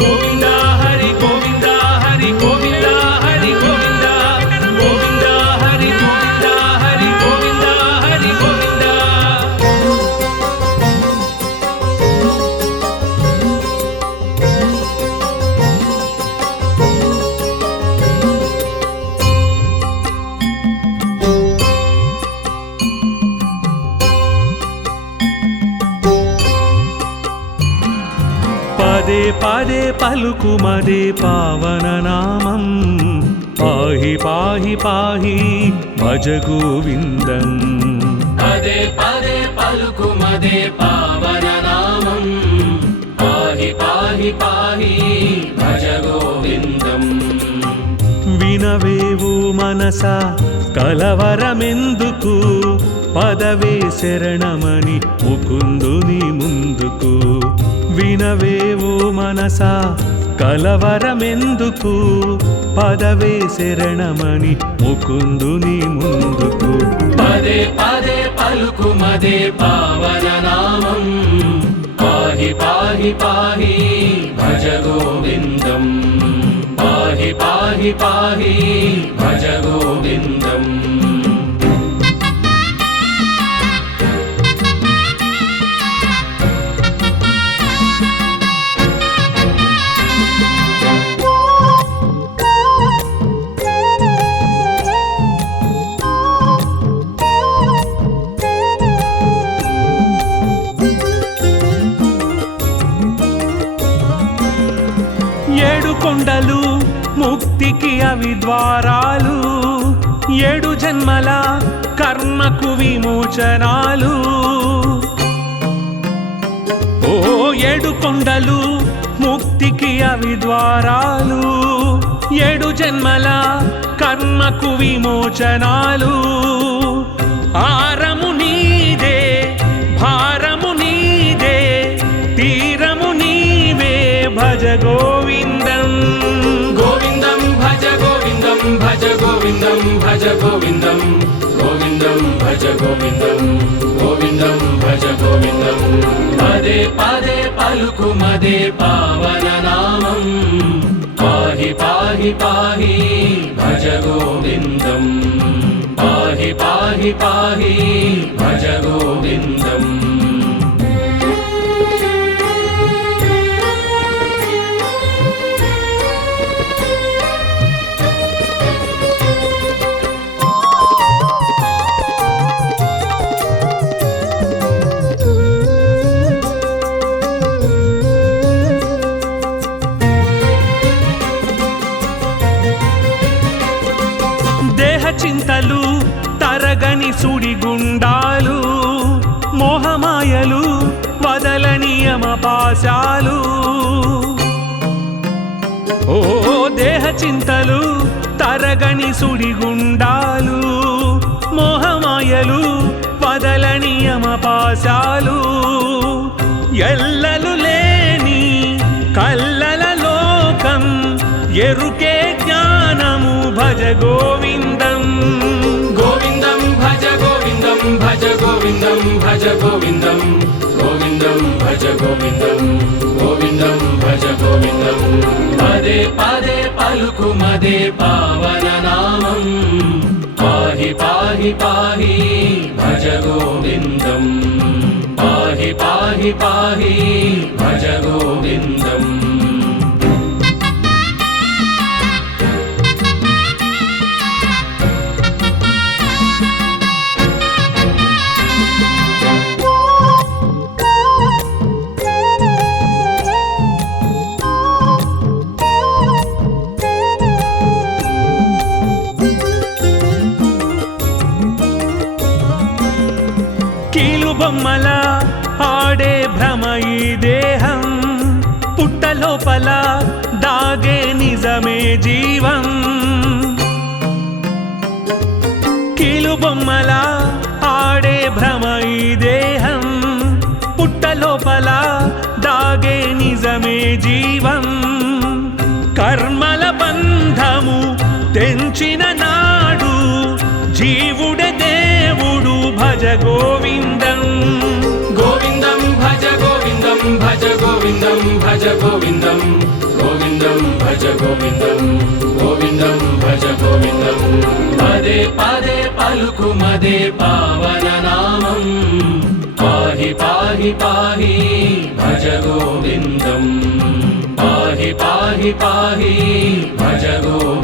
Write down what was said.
గోవింద హరి గోవింద హరి గోవింద హరి గోవింద గోవింద హరి గోవింద హరి గోవింద హరి గోవింద. పదే పదే పలుకుమదే పావన నామం పాహి పాహి పాహి భజ గోవిందం. పదే పదే పలుకుమదే పావన నామం పాహి పాహి పాహి భజ గోవిందం. వినవేవు మనస కలవరమెందుకు పదవే శరణమని ముకుందుని ముందుకు. వినవేవు మనస కలవరమెందుకు పదవే శరణమని ముకుందుని ముందుకు. పదే పదే పలుకుమదే పావన నామం పాహి పాహి పాహి భజ గోవిందం. పాహి పాహి పాహి భజ గోవిందం. ఏడు కొండలు ముక్తికి అవి ద్వారాలు, ఏడు జన్మల కర్మకు విమోచనాలు. ఓ ఏడు కొండలు ముక్తికి అవి ద్వారాలు, ఏడు జన్మల కర్మకు విమోచనాలు. ఆరము నీదే భారము నీదే తీరము నీవే భజ గోవిందం. గోవిందం భజ గోవిందం భజ గోవిందం భజ గోవిందం. గోవిందం భజ గోవిందం గోవిందం భజ గోవిందం. పదే పదే పలుకుమదే పావన నామం పాహి పాహి పాహి భజ గోవిందం. పాహి పాహి పాహి భజ గోవిందం. చింతలు తరగని సుడిగుండాలు, మోహమాయలు వదలని యమపాశాలు. ఓ దేహ చింతలు తరగని సుడిగుండాలు, మోహమాయలు వదలని యమపాశాలు. ఎల్లలు లేని కల్లల లోకం ఎరుకే జ్ఞానము భజ గోవిందం. గోవిందం భజ గోవిందం భజ గోవిందం భజ గోవిందం. గోవిందం భజ గోవిందం గోవిందం భజ గోవిందం. పదే పదే పలుకుమదే పావన నామం పాహి పాహి పాహి భజ గోవిందం. పాహి పాహి పాహి భజ గోవిందం. బొమ్మల ఆడే భ్రమ ఈ దేహం, పుట్టలోపల దాగే నిజమే జీవం. కీలు బొమ్మల ఆడే భ్రమ ఈ దేహం, పుట్టలోపల దాగే నిజమే జీవం. కర్మల బంధము తెంచిన నాడు జీవుడే దేవుడు భజ గోవిందం. గోవిందం భజ గోవిందం భజ గోవిందం భజ గోవిందం. గోవిందం గోవిందం భజ గోవిందం గోవిందం భజ గోవిందం పదే పదే పలుకుమదే పావన నామం పాహి పాహి పాహి భజ గోవిందం పాహి పాహి పాహి భజ గోవిందం